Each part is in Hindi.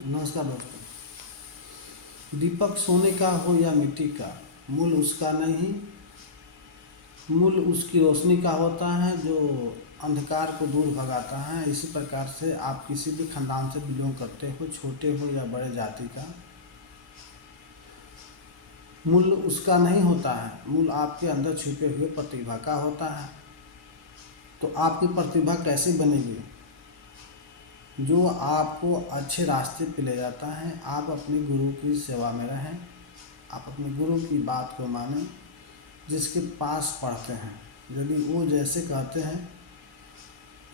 नमस्कार दोस्तों। दीपक सोने का हो या मिट्टी का, मूल उसका नहीं, मूल उसकी रोशनी का होता है जो अंधकार को दूर भगाता है। इसी प्रकार से आप किसी भी खानदान से बिलोंग करते हो, छोटे हो या बड़े जाति का, मूल उसका नहीं होता है। मूल आपके अंदर छुपे हुए प्रतिभा का होता है। तो आपकी प्रतिभा कैसे बनेगी? जो आपको अच्छे रास्ते पे ले जाता है। आप अपने गुरु की सेवा में रहें, आप अपने गुरु की बात को मानें, जिसके पास पढ़ते हैं। यदि वो जैसे कहते हैं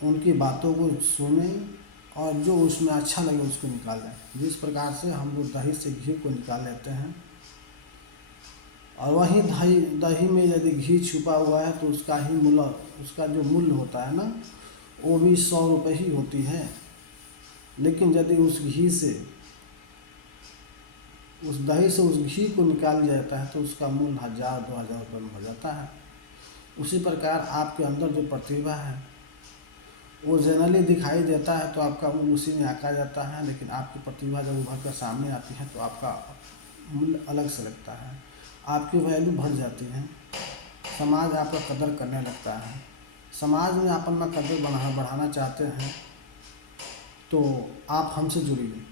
उनकी बातों को सुनें और जो उसमें अच्छा लगे उसको निकालें। जिस प्रकार से हम लोग दही से घी को निकाल लेते हैं, और वही दही में यदि घी छुपा हुआ है तो उसका ही मूल्य, उसका जो मूल्य होता है ना, वो भी 100 रुपये ही होती है। लेकिन यदि उस घी से, उस दही से उस घी को निकाल दिया जाता है तो उसका मूल्य 1000-2000 रुपये में हो जाता है। उसी प्रकार आपके अंदर जो प्रतिभा है वो जनरली दिखाई देता है तो आपका मूल्य उसी में आका जाता है। लेकिन आपकी प्रतिभा जब उभर कर सामने आती है तो आपका मूल्य अलग से लगता है, आपकी वैल्यू बढ़ जाती है। समाज आपका कदर करने लगता है। समाज में आप अपना कदर बढ़ाना चाहते हैं तो आप हमसे जुड़िए।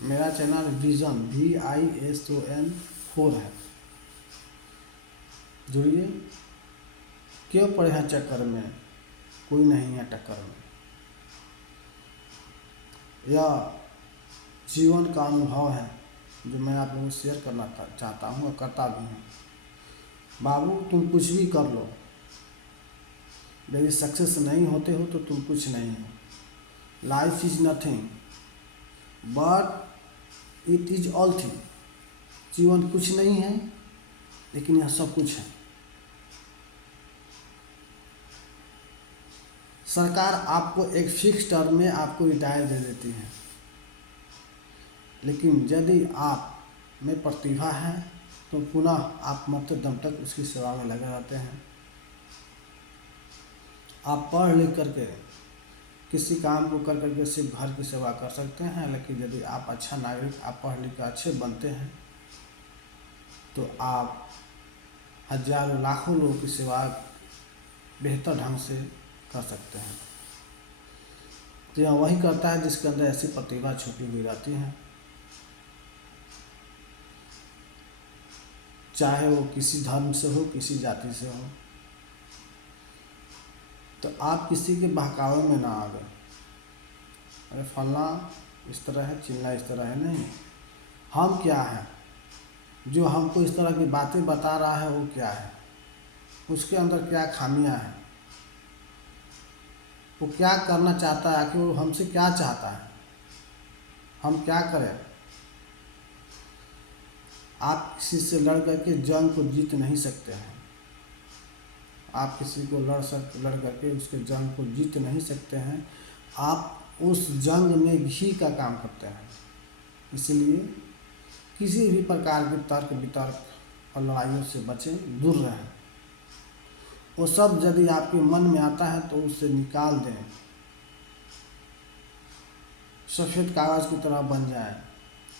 मेरा चैनल विजन VISON 4 है, जुड़िए। क्यों पड़े हैं चक्कर में, कोई नहीं है टक्कर में। यह जीवन का अनुभव है जो मैं आप लोगों से शेयर करना चाहता हूँ और करता भी हूँ। बाबू, तुम कुछ भी कर लो, यदि सक्सेस नहीं होते हो तो तुम कुछ नहीं हो। Life is nothing but it is all thing. जीवन कुछ नहीं है लेकिन यह सब कुछ है। सरकार आपको एक फिक्स टर्म में आपको रिटायर दे देती है, लेकिन यदि आप में प्रतिभा है तो पुनः आप मरते दम तक उसकी सेवा में लगे रहते हैं। आप पढ़ लिख करके किसी काम को कर करके सिर्फ घर की सेवा कर सकते हैं, लेकिन यदि आप अच्छा नागरिक, आप पढ़ लिख कर अच्छे बनते हैं तो आप हजारों लाखों लोगों की सेवा बेहतर ढंग से कर सकते हैं। तो यह वही करता है जिसके अंदर ऐसी प्रतिभा छुपी हुई रहती है, चाहे वो किसी धर्म से हो, किसी जाति से हो। तो आप किसी के बहकावे में ना आ गए, अरे फलना इस तरह है, चिल्ला इस तरह है, नहीं। हम क्या हैं, जो हमको इस तरह की बातें बता रहा है वो क्या है, उसके अंदर क्या खामियां हैं, वो क्या करना चाहता है, कि वो हमसे क्या चाहता है, हम क्या करें। आप किसी से लड़ करके जंग को जीत नहीं सकते हैं। आप किसी को लड़ करके उसके जंग को जीत नहीं सकते हैं। आप उस जंग में घी का काम करते हैं। इसलिए किसी भी प्रकार के तर्क वितर्क और लड़ाइयों से बचें, दूर रहें। वो सब यदि आपके मन में आता है तो उसे निकाल दें, सफ़ेद कागज़ की तरह बन जाए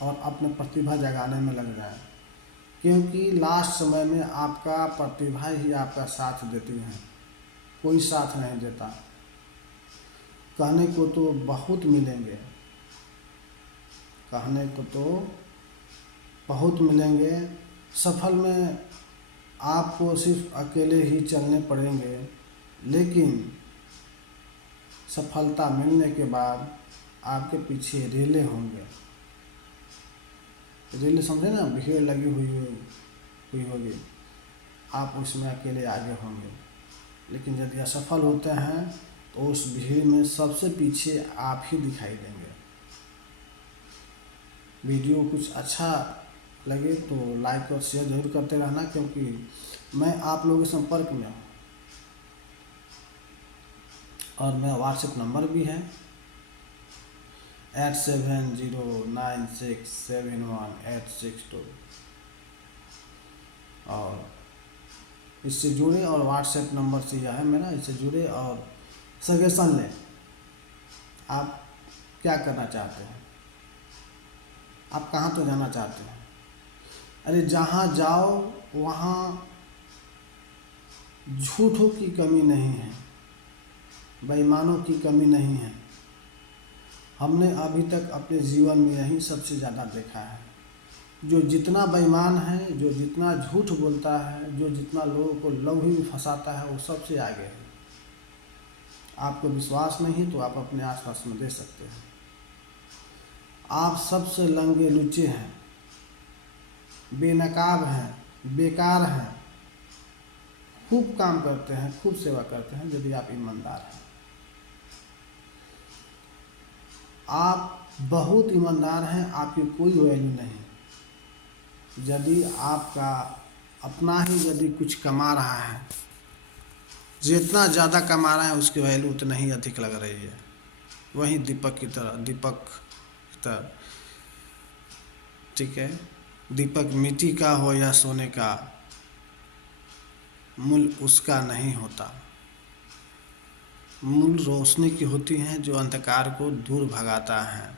और अपने प्रतिभा जगाने में लग जाए। क्योंकि लास्ट समय में आपका प्रतिभा ही आपका साथ देती है, कोई साथ नहीं देता। कहने को तो बहुत मिलेंगे, कहने को तो बहुत मिलेंगे, सफल में आपको सिर्फ अकेले ही चलने पड़ेंगे। लेकिन सफलता मिलने के बाद आपके पीछे रेले होंगे। रेले समझे ना, भीड़ लगी हुई होगी, आप उसमें अकेले आगे होंगे। लेकिन यदि असफल होते हैं तो उस भीड़ में सबसे पीछे आप ही दिखाई देंगे। वीडियो कुछ अच्छा लगे तो लाइक और शेयर जरूर करते रहना, क्योंकि मैं आप लोगों के संपर्क में हूँ और मेरा व्हाट्सएप नंबर भी है 8709671862। और इससे जुड़े, और व्हाट्सएप नंबर से यह है मेरा, इससे जुड़े और सजेशन लें। आप क्या करना चाहते हैं, आप कहाँ तो जाना चाहते हैं? अरे जहाँ जाओ वहाँ झूठों की कमी नहीं है, बेईमानों की कमी नहीं है। हमने अभी तक अपने जीवन में यही सबसे ज़्यादा देखा है। जो जितना बेईमान है, जो जितना झूठ बोलता है, जो जितना लोगों को लव में फंसाता है, वो सबसे आगे है। आपको विश्वास नहीं तो आप अपने आसपास में देख सकते हैं। आप सबसे लंगे लुच्चे हैं, बेनकाब हैं, बेकार हैं, खूब काम करते हैं, खूब सेवा करते हैं यदि आप ईमानदार हैं। आप बहुत ईमानदार हैं, आपकी कोई वैल्यू नहीं। यदि आपका अपना ही यदि कुछ कमा रहा है, जितना ज़्यादा कमा रहा है उसकी वैल्यू उतना ही अधिक लग रही है। वहीं दीपक की तरह ठीक है, दीपक मिट्टी का हो या सोने का, मूल उसका नहीं होता। मूल रोशनी की होती हैं जो अंधकार को दूर भगाता है,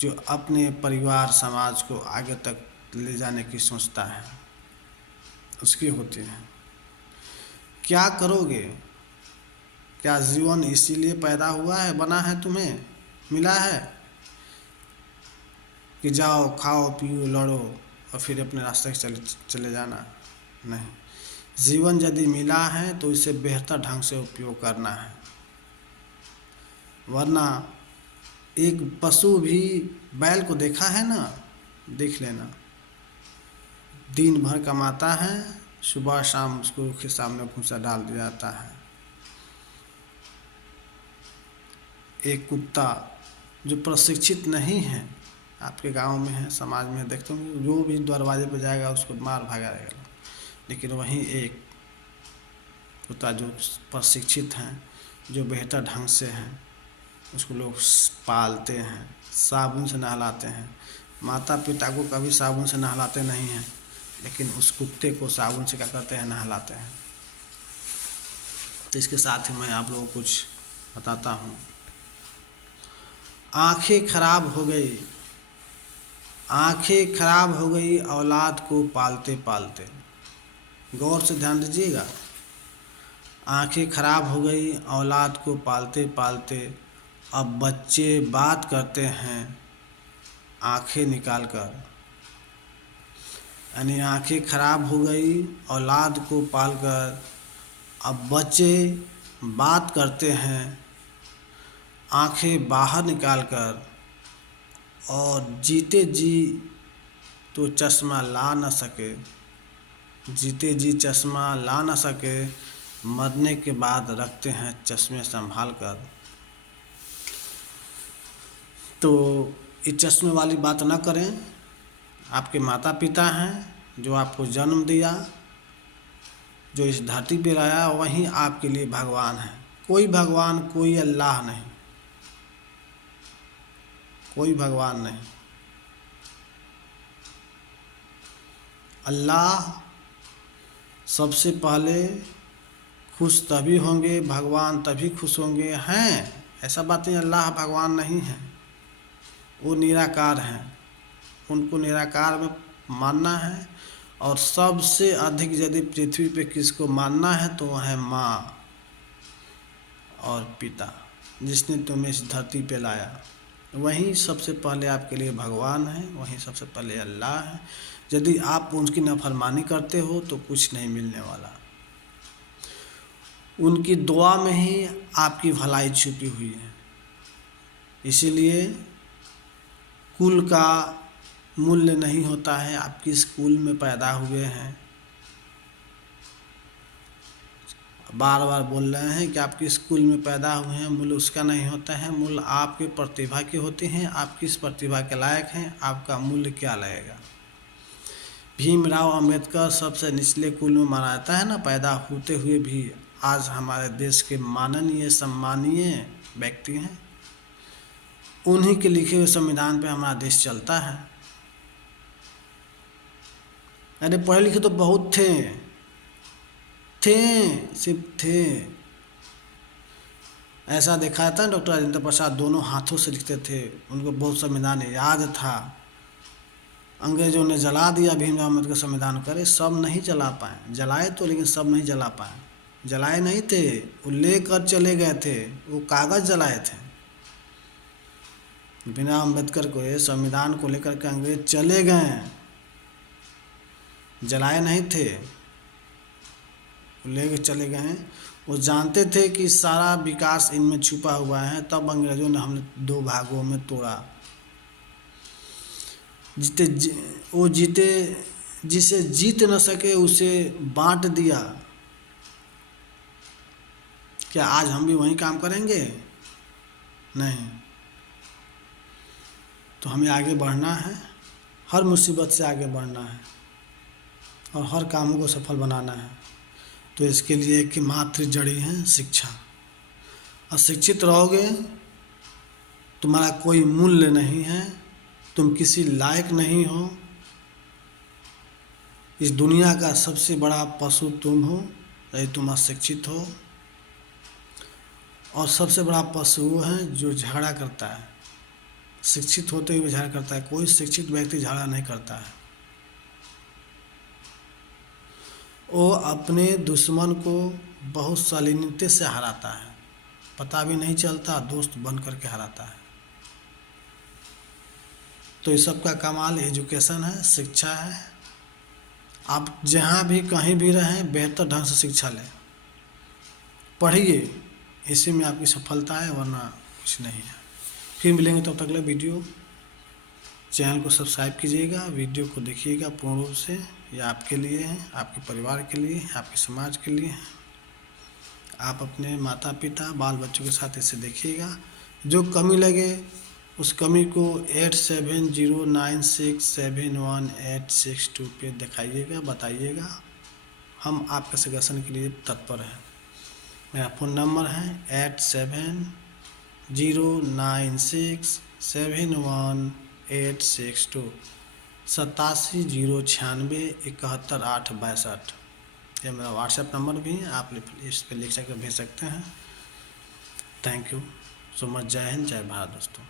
जो अपने परिवार समाज को आगे तक ले जाने की सोचता है, उसकी होती है। क्या करोगे? क्या जीवन इसीलिए पैदा हुआ है, बना है, तुम्हें मिला है कि जाओ खाओ पियो लड़ो और फिर अपने रास्ते से चले जाना? नहीं, जीवन यदि मिला है तो इसे बेहतर ढंग से उपयोग करना है। वरना एक पशु भी, बैल को देखा है ना, देख लेना, दिन भर कमाता है, सुबह शाम उसको के सामने भूसा डाल दिया जाता है। एक कुत्ता जो प्रशिक्षित नहीं है, आपके गांव में है, समाज में देखते हो, जो भी दरवाजे पर जाएगा उसको मार भागेगा। लेकिन वहीं एक कुत्ता जो प्रशिक्षित हैं, जो बेहतर ढंग से हैं, उसको लोग पालते हैं, साबुन से नहलाते हैं। माता पिता को कभी साबुन से नहलाते नहीं हैं, लेकिन उस कुत्ते को साबुन से क्या करते हैं, नहलाते हैं। तो इसके साथ ही मैं आप लोगों को कुछ बताता हूँ। आंखें खराब हो गई, आंखें खराब हो गई औलाद को पालते पालते। गौर से ध्यान दीजिएगा। आंखें खराब हो गई औलाद को पालते पालते, अब बच्चे बात करते हैं आंखें निकाल कर। यानी आंखें खराब हो गई औलाद को पालकर, अब बच्चे बात करते हैं आंखें बाहर निकाल कर, और जीते जी तो चश्मा ला न सके, जीते जी चश्मा ला न सके, मरने के बाद रखते हैं चश्मे संभाल कर। तो इस चश्मे वाली बात ना करें। आपके माता पिता हैं जो आपको जन्म दिया, जो इस धरती पे लाया, वही आपके लिए भगवान है। कोई भगवान, कोई अल्लाह नहीं, कोई भगवान नहीं। अल्लाह सबसे पहले खुश तभी होंगे, भगवान तभी खुश होंगे हैं, ऐसा बात नहीं। अल्लाह भगवान नहीं है, वो निराकार हैं, उनको निराकार में मानना है। और सबसे अधिक यदि पृथ्वी पे किसको मानना है तो वह है माँ और पिता, जिसने तुम्हें इस धरती पे लाया। वही सबसे पहले आपके लिए भगवान है, वही सबसे पहले अल्लाह है। यदि आप उनकी नाफरमानी करते हो तो कुछ नहीं मिलने वाला। उनकी दुआ में ही आपकी भलाई छुपी हुई है। इसीलिए कुल का मूल्य नहीं होता है, आप किस कुल में पैदा हुए हैं। बार बार बोल रहे हैं कि आप किस कुल में पैदा हुए हैं, मूल्य उसका नहीं होता है। मूल्य आपके प्रतिभा के होते हैं, आप किस प्रतिभा के लायक हैं, आपका मूल्य क्या लगेगा। भीमराव अंबेडकर सबसे निचले कुल में माना जाता है ना, पैदा होते हुए भी आज हमारे देश के माननीय सम्मानीय व्यक्ति हैं। उन्हीं के लिखे हुए संविधान पे हमारा देश चलता है। अरे पढ़े लिखे तो बहुत थे, सिर्फ थे। ऐसा देखा था डॉक्टर राजेंद्र प्रसाद दोनों हाथों से लिखते थे, उनको बहुत संविधान याद था। अंग्रेजों ने जला दिया भीमराव अम्बेडकर संविधान करे, सब नहीं जला पाए, जलाए तो लेकिन सब नहीं जला पाए। जलाए नहीं थे, वो लेकर चले गए थे, वो कागज जलाए थे। भीमराव अम्बेडकर को ये संविधान को लेकर के अंग्रेज चले गए, जलाए नहीं थे, वो लेकर चले गए। वो जानते थे कि सारा विकास इनमें छुपा हुआ है, तब अंग्रेजों ने हमें 2 भागों में तोड़ा। वो जीते, जिसे जीत न सके उसे बांट दिया। क्या आज हम भी वही काम करेंगे? नहीं। तो हमें आगे बढ़ना है, हर मुसीबत से आगे बढ़ना है और हर कामों को सफल बनाना है। तो इसके लिए एक मात्र जड़ी है शिक्षा। अशिक्षित रहोगे, तुम्हारा कोई मूल्य नहीं है, तुम किसी लायक नहीं हो। इस दुनिया का सबसे बड़ा पशु तुम हो यदि तुम अशिक्षित हो, और सबसे बड़ा पशु वो है जो झगड़ा करता है। शिक्षित होते हुए झगड़ा करता है, कोई शिक्षित व्यक्ति झगड़ा नहीं करता है। वो अपने दुश्मन को बहुत शालीनता से हराता है, पता भी नहीं चलता, दोस्त बन करके हराता है। तो इस सब का कमाल एजुकेशन है, शिक्षा है। आप जहाँ भी कहीं भी रहें, बेहतर ढंग से शिक्षा लें, पढ़िए, इसी में आपकी सफलता है, वरना कुछ नहीं है। फिर मिलेंगे, तब तक अगले वीडियो। चैनल को सब्सक्राइब कीजिएगा, वीडियो को देखिएगा पूर्ण रूप से। ये आपके लिए है, आपके परिवार के लिए, आपके समाज के लिए है। आप अपने माता पिता बाल बच्चों के साथ इसे देखिएगा। जो कमी लगे उस कमी को 8709671862 पे दिखाइएगा, बताइएगा। हम आपके सजेशन के लिए तत्पर हैं। मेरा फ़ोन नंबर है 8709671862, 8709671862। ये मेरा व्हाट्सएप नंबर भी है, आप इस पर लिख सकते भेज सकते हैं। Thank you so much. जय हिंद, जय भारत दोस्तों।